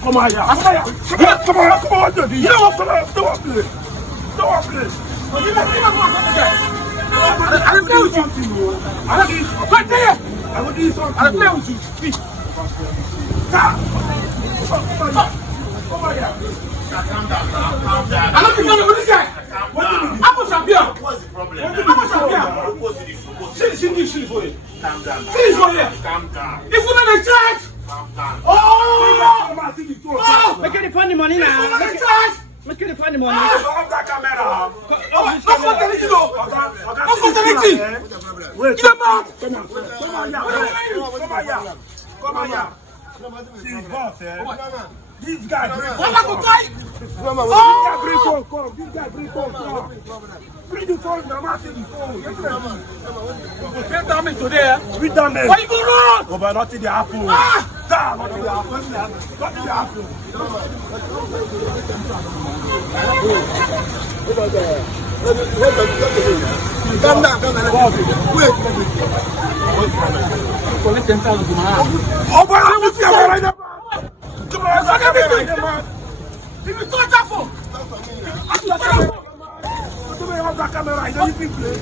Come on, yeah. Come on, Jody. You don't want to play. Don't want to play. I will play with you. I will do something. I will play with you. Come on, yeah. Calm down. I'm not going to this guy. I'm not champion. What's the problem? I'm not champion. See for you. Calm down. See for you. Calm down. If you not in charge. Calm down. Oh! Make it funny money now. Make it funny money. Off that camera. Not for telling you. Not for telling you. Wait. Get him out. Come on, yeah. See, boss, eh? This guy bring phone. This guy bring phone. Bring the phone. Mama, see the phone. Get damage today, eh? With damage. Why you go wrong? Oh, but not in the apple. Not in the apple. Not in the apple. Calm down. Wait. Collect 10,000 to my hand. Oh, but I will see you right now. Come on, look at everything, man. If you touch that phone, I touch that phone. Don't have that camera. I don't even play.